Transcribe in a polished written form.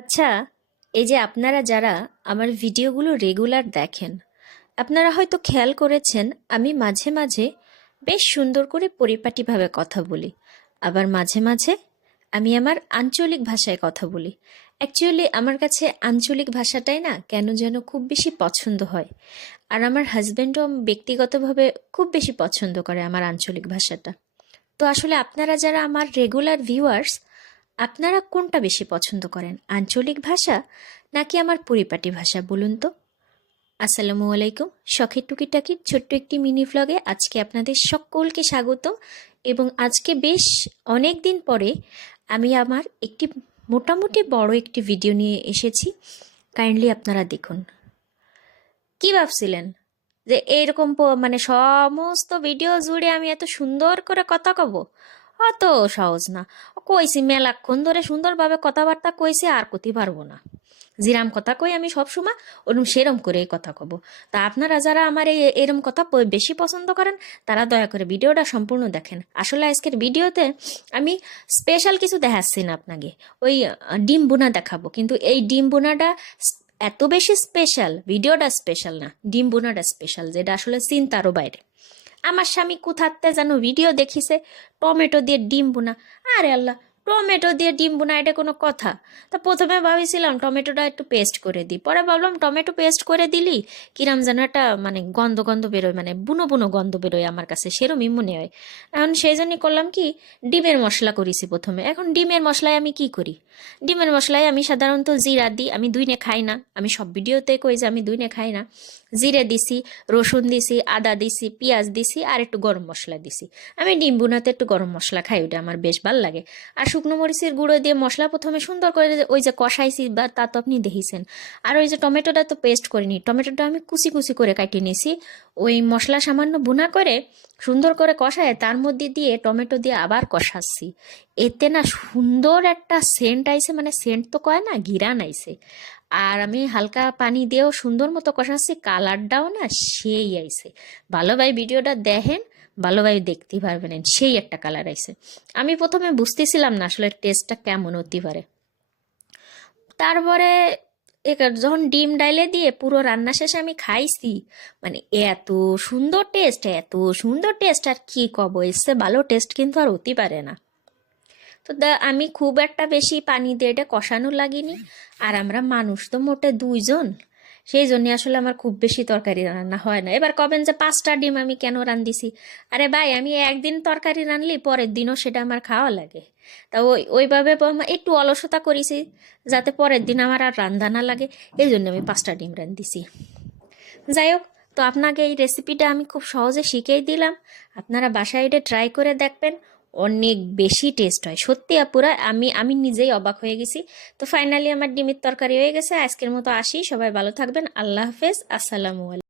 আচ্ছা, এই যে আপনারা যারা আমার ভিডিওগুলো রেগুলার দেখেন, আপনারা হয়তো খেয়াল করেছেন আমি মাঝে মাঝে বেশ সুন্দর করে পরিপাটিভাবে কথা বলি। আবার মাঝে মাঝে আমি আমার আঞ্চলিক ভাষায় কথা বলি। অ্যাকচুয়ালি আমার কাছে আঞ্চলিক ভাষাটাই না কেন যেন খুব বেশি পছন্দ হয়। আর আমার হাজব্যান্ডও ব্যক্তিগতভাবে খুব বেশি পছন্দ করে আমার আঞ্চলিক ভাষাটা। তো আসলে আপনারা যারা আমার রেগুলার ভিউয়ার্স, আপনারা কোনটা বেশি পছন্দ করেন, আঞ্চলিক ভাষা নাকি আমার পরিপাটি ভাষা বলুন তো? আসসালামু আলাইকুম। শখের টুকিটাকির ছোট্ট একটি মিনি ভ্লগে আজকে আপনাদের সকলকে স্বাগতম। এবং আজকে বেশ অনেক দিন পরে আমি আমার একটি মোটামুটি বড় একটি ভিডিও নিয়ে এসেছি। কাইন্ডলি আপনারা দেখুন। কি ভাবছিলেন যে এইরকম মানে সমস্ত ভিডিও জুড়ে আমি এত সুন্দর করে কথা কব? অত সহজ না। কইছি মেলাক্ষণ ধরে সুন্দরভাবে কথাবার্তা কইছি, আর কতি পারবো না। জিরাম কথা কই আমি সব সময়, ওরম সেরম করে কথা কব। তা আপনারা যারা আমার এরম কথা বেশি পছন্দ করেন, তারা দয়া করে ভিডিওটা সম্পূর্ণ দেখেন। আসলে আজকের ভিডিওতে আমি স্পেশাল কিছু দেখাচ্ছি না আপনাকে, ওই ডিম বোনা দেখাবো। কিন্তু এই ডিম বোনাটা এত বেশি স্পেশাল, ভিডিওটা স্পেশাল না, ডিম বোনাটা স্পেশাল, যেটা আসলে চিন্তারও বাইরে। আমার স্বামী কোথাতে যেন ভিডিও দেখিছে টমেটো দিয়ে ডিম বোনা। আরে আল্লাহ, টমেটো দিয়ে ডিম বোনা এটা কোনো কথা? তা প্রথমে ভাবিছিলাম টমেটোটা একটু পেস্ট করে দিই, পরে ভাবলাম টমেটো পেস্ট করে দিলি কিরাম যেন একটা মানে গন্ধ গন্ধ বেরোয়, মানে বুনো বুনো গন্ধ বেরোয়, আমার কাছে সেরমই মনে হয়। এখন সেই জন্যই করলাম কি, ডিমের মশলা করেছি প্রথমে। এখন ডিমের মশলায় আমি কি করি, ডিমের মশলায় আমি সাধারণত জিরা দিই। আমি দুইনে খাই না, আমি সব ভিডিওতে কই যে আমি দুইনে খাই না। জিরে দিছি, রসুন দিছি, আদা দিছি, পেঁয়াজ দিছি, আর একটু গরম মশলা দিছি। আমি ডিম ভুনাতে একটু গরম মশলা খাই, ওটা আমার বেশ ভালো লাগে। আর শুকনো মরিচের গুঁড়ো দিয়ে মশলা প্রথমে সুন্দর করে ওই যে কষাইছি, বা তা তো আপনি দেখেছেন। আর ওই যে টমেটোটা তো পেস্ট করিনি, টমেটোটা আমি কুচি কুচি করে কাটিয়ে নিয়েছি। ওই মশলা সামান্য ভুনা করে সুন্দর করে কষায় তার মধ্যে দিয়ে টমেটো দিয়ে আবার কষাচ্ছি। এতে না সুন্দর একটা সেন্ট আইছে, মানে সেন্ট তো কয় না, ঘিরান আইছে। আর আমি হালকা পানি দিয়েও সুন্দর মতো কষাচ্ছি, কালারটাও না সেই আইছে। ভালোভাবে ভিডিওটা দেখেন, ভালোভাবে দেখতেই পারবেন, সেই একটা কালার আইছে। আমি প্রথমে বুঝতেছিলাম না আসলে টেস্টটা কেমন হতে পারে। তারপরে যখন ডিম ডাইলে দিয়ে পুরো রান্না শেষে আমি খাইছি, মানে এত সুন্দর টেস্ট, এত সুন্দর টেস্ট, আর কি কব, এসে ভালো টেস্ট কিন্তু আর হতে পারে না। তো আমি খুব একটা বেশি পানি দিয়ে এটা কষানো লাগিনি। আর আমরা মানুষ তো মোটে দুইজন, সেই জন্য আসলে আমার খুব বেশি তরকারি রান্না হয় না। এবার কবেন যে 5টা ডিম আমি কেন রান্ধিছি? আরে ভাই, আমি একদিন তরকারি রানলি পরের দিনও সেটা আমার খাওয়া লাগে। তা ওইভাবে একটু অলসতা করেছি, যাতে পরের দিন আমার আর রান্ধা না লাগে। এই জন্য আমি 5টা ডিম রান্ধিছি। যাই হোক, তো আপনাকে এই রেসিপিটা আমি খুব সহজে শিখিয়ে দিলাম। আপনারা বাসায় এটা ট্রাই করে দেখবেন, অনেক বেশি টেস্ট হয় সত্যি আপুরা। আমি নিজেই অবাক হয়ে গেছি। তো ফাইনালি আমার ডিমের তরকারি হয়ে গেছে। আজকের মতো আসি, সবাই ভালো থাকবেন, আল্লাহ হাফেজ, আসসালামু আলাইকুম।